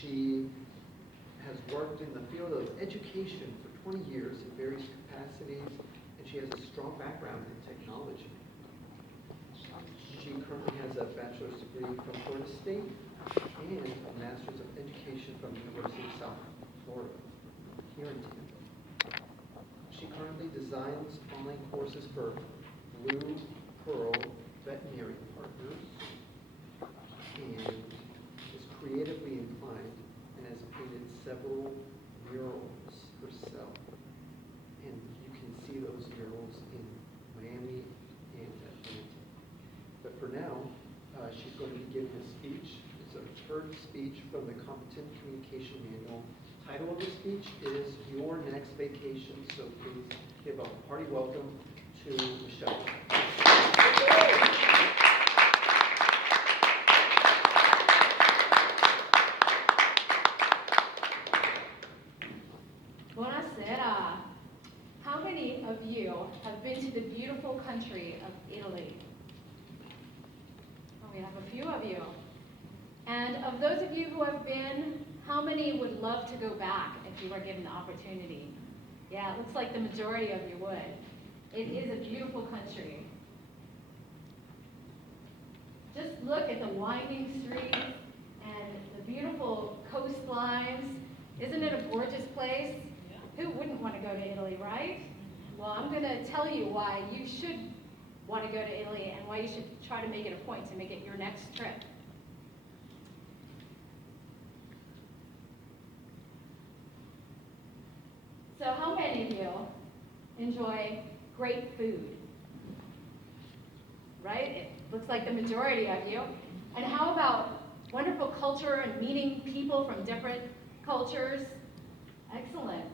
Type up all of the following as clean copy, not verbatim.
She has worked in the field of education for 20 years in various capacities, and she has a strong background in technology. She currently has a bachelor's degree from Florida State and a master's of education from the University of South Florida, here in Tampa. She currently designs online courses for Blue Pearl Veterinary Partners and is creatively inclined and has painted several murals herself. And you can see those murals in Miami and Atlanta. But for now, she's going to be giving a speech. It's a heard speech from the Competent Communication Manual. Title of the speech is Your Next Vacation. So please give a hearty welcome to Michelle. Buonasera. How many of you have been to the beautiful country of Italy? Oh, we have a few of you. And of those of you who have been, how many would love to go back if you were given the opportunity? Yeah, it looks like the majority of you would. It is a beautiful country. Just look at the winding streets and the beautiful coastlines. Isn't it a gorgeous place? Who wouldn't want to go to Italy, right? Well, I'm going to tell you why you should want to go to Italy and why you should try to make it a point to make it your next trip. So how many of you enjoy great food? Right? It looks like the majority of you. And how about wonderful culture and meeting people from different cultures? Excellent.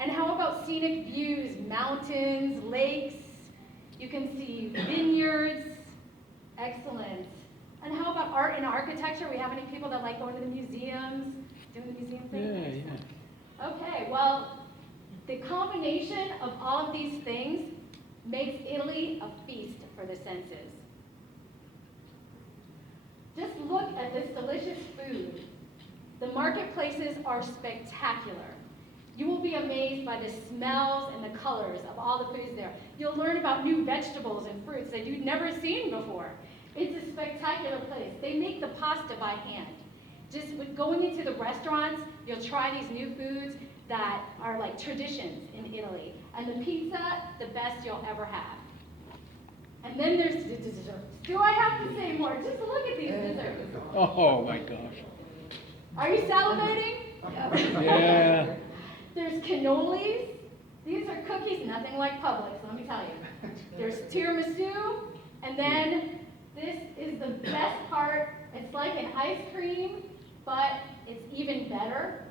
And how about scenic views, mountains, lakes? You can see vineyards. Excellent. And how about art and architecture? We have any people that like going to the museums, doing the museum thing? Yeah. Okay, well, the combination of all of these things makes Italy a feast for the senses. Just look at this delicious food. The marketplaces are spectacular. You will be amazed by the smells and the colors of all the foods there. You'll learn about new vegetables and fruits that you've never seen before. It's a spectacular place. They make the pasta by hand. Just with going into the restaurants, you'll try these new foods that are like traditions in Italy. And the pizza, the best you'll ever have. And then there's the desserts. Do I have to say more? Just look at these desserts. Oh my gosh. Are you salivating? Yeah. There's cannolis. These are cookies, nothing like Publix, let me tell you. There's tiramisu, and then this is the best part. It's like an ice cream, but it's even better.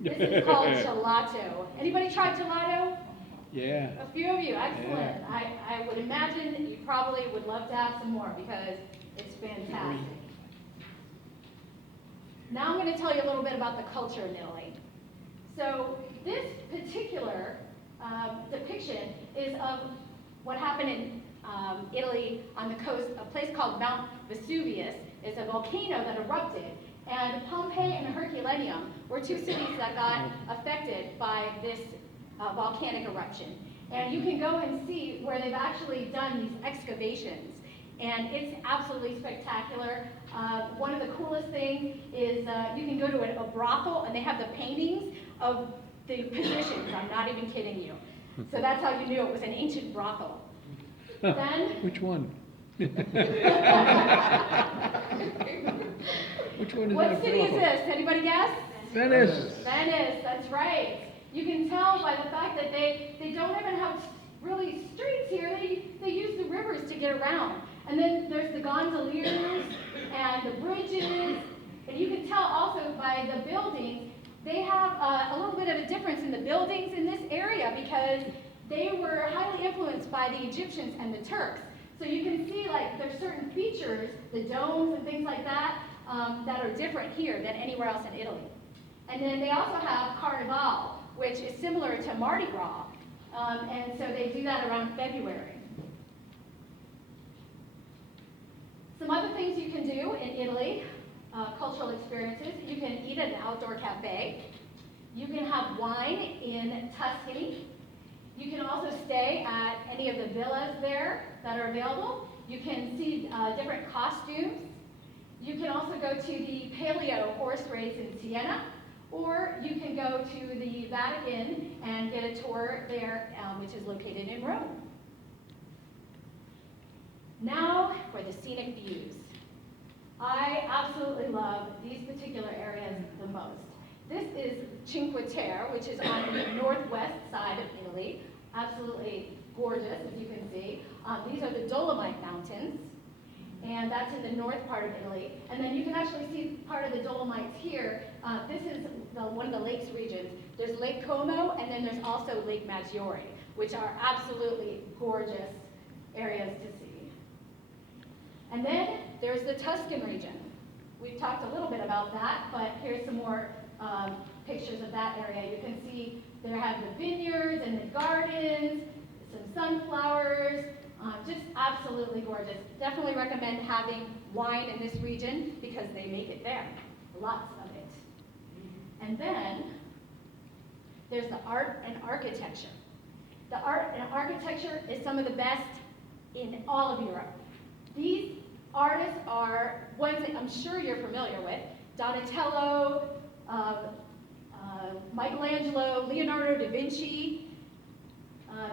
This is called gelato. Anybody tried gelato? Yeah. A few of you, excellent. Yeah. I would imagine that you probably would love to have some more because it's fantastic. Now I'm going to tell you a little bit about the culture in Italy. So this particular depiction is of what happened in Italy on the coast, a place called Mount Vesuvius. It's a volcano that erupted. And Pompeii and Herculaneum were two cities that got affected by this volcanic eruption. And you can go and see where they've actually done these excavations. And it's absolutely spectacular. One of the coolest things is you can go to a brothel and they have the paintings of the positions. I'm not even kidding you. So that's how you knew it was an ancient brothel. Then, Which one? Which one is what that? city is this? Anybody guess? Venice. Venice, that's right. You can tell by the fact that they don't even have really streets here. They use the rivers to get around. And then there's the gondoliers and the bridges. And you can tell also by the buildings, they have a little bit of a difference in the buildings in this area because they were highly influenced by the Egyptians and the Turks. So you can see like there's certain features, the domes and things like that, that are different here than anywhere else in Italy. And then they also have Carnival, which is similar to Mardi Gras. And so they do that around February. Some other things you can do in Italy, cultural experiences. You can eat at an outdoor cafe. You can have wine in Tuscany. You can also stay at any of the villas there that are available. You can see different costumes. You can also go to the Paleo horse race in Siena, or you can go to the Vatican and get a tour there, which is located in Rome. Now for the scenic views. I absolutely love these particular areas the most. This is Cinque Terre, which is on the northwest side of Italy. Absolutely gorgeous, as you can see. These are the Dolomite Mountains, and that's in the north part of Italy. And then you can actually see part of the Dolomites here. This is one of the lakes regions. There's Lake Como, and then there's also Lake Maggiore, which are absolutely gorgeous areas to see. And then there's the Tuscan region. We've talked a little bit about that, but here's some more pictures of that area. You can see there have the vineyards and the gardens, some sunflowers, just absolutely gorgeous. Definitely recommend having wine in this region because they make it there, lots of it. And then there's the art and architecture. The art and architecture is some of the best in all of Europe. These artists are ones that I'm sure you're familiar with: Donatello, Michelangelo, Leonardo da Vinci.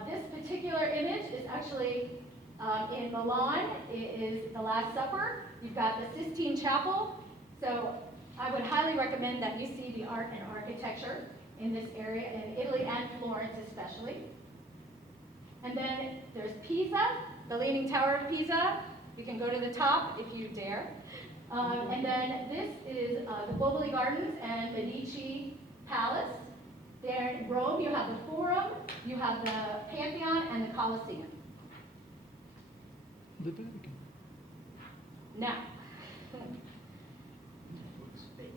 This particular image is actually in Milan. It is the Last Supper. You've got the Sistine Chapel. So I would highly recommend that you see the art and architecture in this area, in Italy and Florence especially. And then there's Pisa, the Leaning Tower of Pisa. You can go to the top if you dare. And then this is the Boboli Gardens and Medici Palace. There in Rome, you have the Forum, you have the Pantheon, and the Colosseum. The Vatican. Now, Looks fake.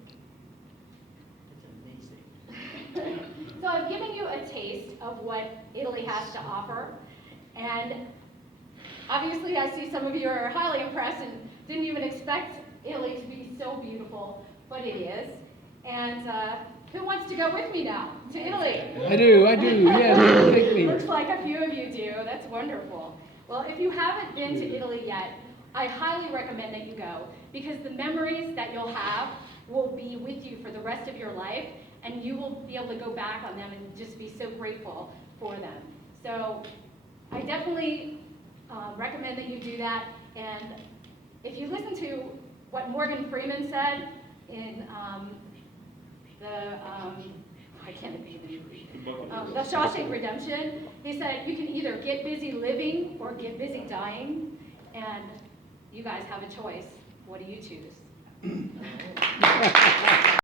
It's amazing. so I've given you a taste of what Italy has to offer, and obviously I see some of you are highly impressed and didn't even expect Italy to be so beautiful, but it is. And who wants to go with me now to Italy? I do, yes, take me. Looks like a few of you do. That's wonderful. Well, if you haven't been to Italy yet, I highly recommend that you go, because the memories that you'll have will be with you for the rest of your life, and you will be able to go back on them and just be so grateful for them. So I definitely recommend that you do that. And if you listen to what Morgan Freeman said in I can't think of the movie. The Shawshank Redemption, he said you can either get busy living or get busy dying, and you guys have a choice. What do you choose?